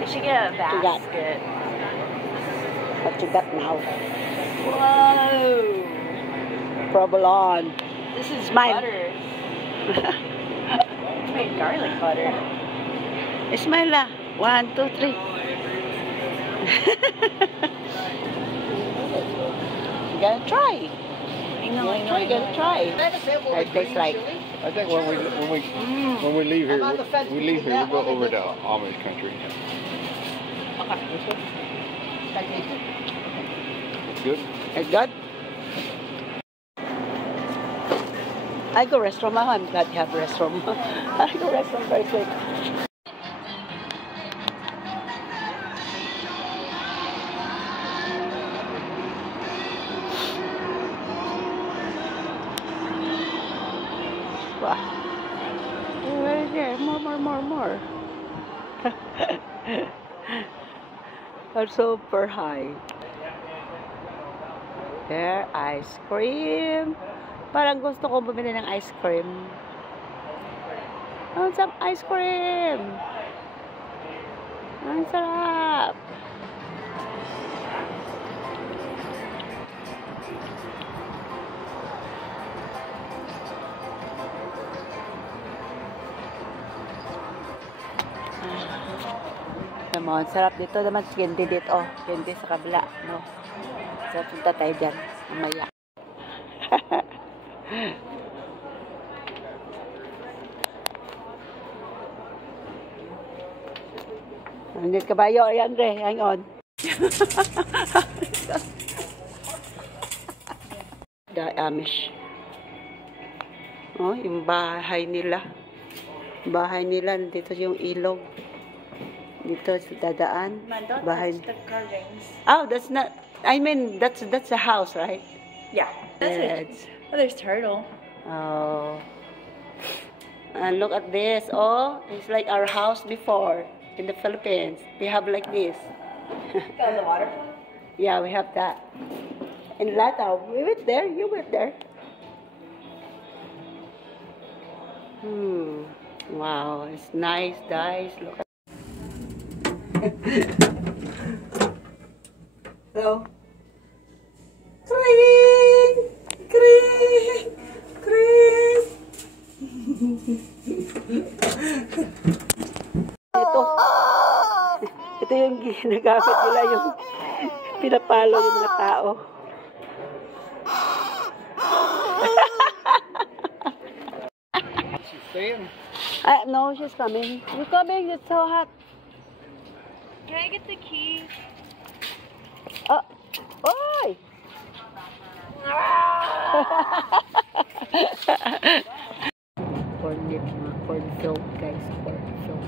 You should get a basket. What you got now? Whoa! Provolone. This is Mine. butter. Made garlic butter. Ismaila. 1, 2, 3. You gotta try. I know. You gotta try. It tastes like. I think when we leave here, we'll go over to Amish country. It's good. It's good. I go restaurant. I'm glad you have restaurant. I go restaurant very quick. Wow. Right there. More. That's super high. There, ice cream. Parang gusto kong bumili ng ice cream. I want some ice cream. Ang sarap. Come on, sarap dito naman. Candy dito. Oh, candy sa kabila. No. So, punta tayo dyan. Mamaya. Andit kabayo. Ayan, Re. Hang on. The Amish. Oh, yung bahay nila. Bahay nila. Dito yung ilog. Dito sa dadaan. Bahay. The carvings. Oh, that's not. I mean, that's a house, right? Yeah. That's it. Oh, there's turtle. Oh. And look at this. Oh, it's like our house before in the Philippines. We have like this. Got the waterfall? Yeah, we have that. In Lataw, we went there. You went there. Wow, it's nice, guys. Look at. So, kring, kring, kring. Ito yung ginagamit nila, yung pinapalo yung mga tao. She's staying. No, she's coming. You're coming, it's so hot. Can I get the key? Oh, oi! Corn filled, guys. Corn filled.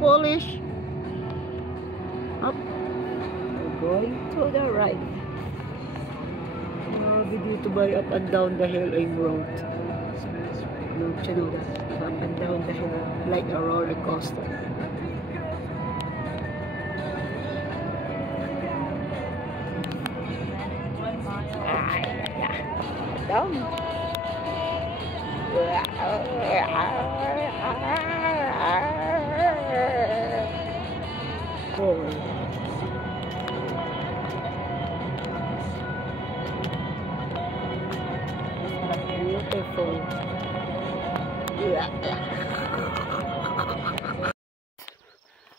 Polish. Up. We're going to the right. Grabe dito ba up and down the hill ay road. Don't you know that? Up and down the hill like a roller coaster. Down. Beautiful.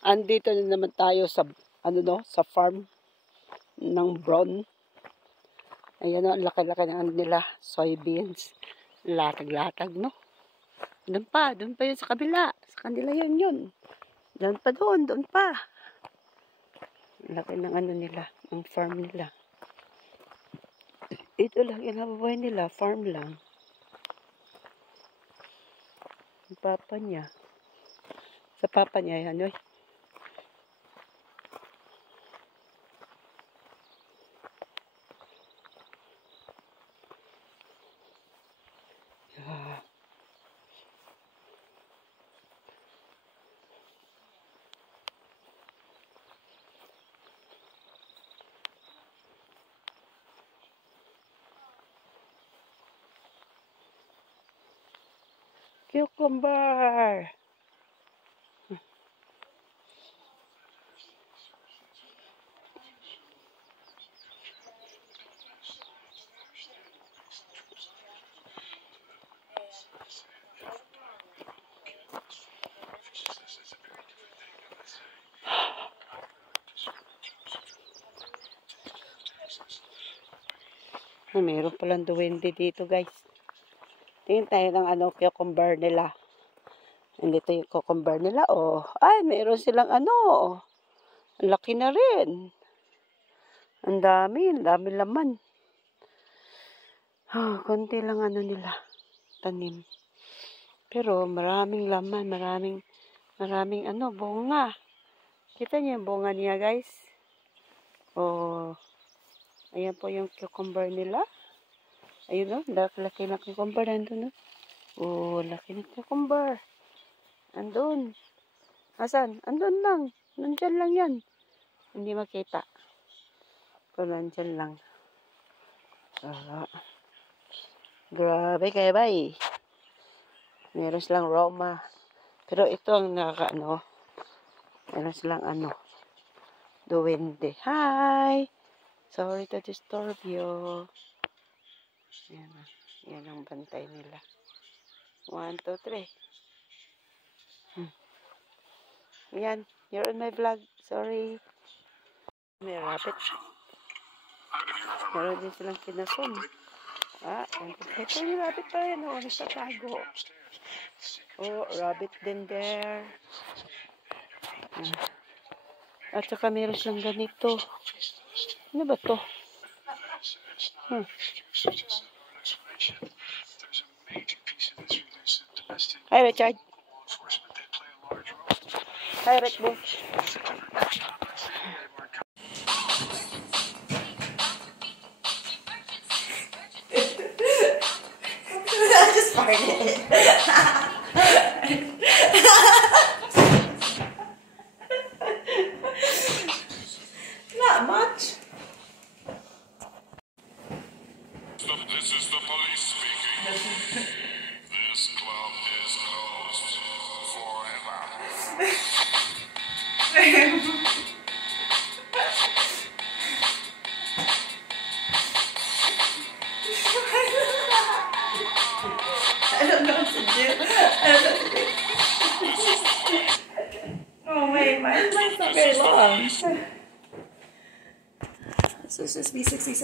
Andito na naman tayo sa sa farm ng Brown. Ayan o, laki-laki ng nila soybeans. Latag-latag, no? Doon pa yun sa kabila. Sa kanila yun. Doon pa. Laki ng nila, ng farm nila. Ito lang, yung nababuhay nila, farm lang. Yung papa niya. Sa papa niya, yan, oy. Cucumber. Mayroon palang duwende dito, guys. Tingin tayo ng cucumber nila. Andito yung cucumber nila, oh. Ay, mayroon silang Ang laki na rin. Ang dami laman. Konti lang nila. Tanim. Pero maraming laman, maraming bunga. Kita niyo yung bunga niya, guys. Oh. Ayan po yung cucumber nila. Ayun o, laki na cucumber nandun o. Oh, laki na cucumber. Andun. Asan? Andun lang. Nandyan lang yan. Hindi makita. Pero nandyan lang. Grabe kayo ba eh. Meron silang Roma. Pero ito ang meron silang duwende. Hi! Sorry to disturb you. Yan ang bantay nila. 1, 2, 3. Yan. You're on my vlog. Sorry. May rabbit. Meron din silang kinasun. Ito yung rabbit pa rin. Nagtatago. Rabbit din there. At saka meron silang ganito. Ano ba to? Hi, Richard. Hi, Red Bull. I just farted. Not much. This is the police speaking. This club is closed forever. I don't know what to do. Oh wait, my leg's not very long. This is just B67.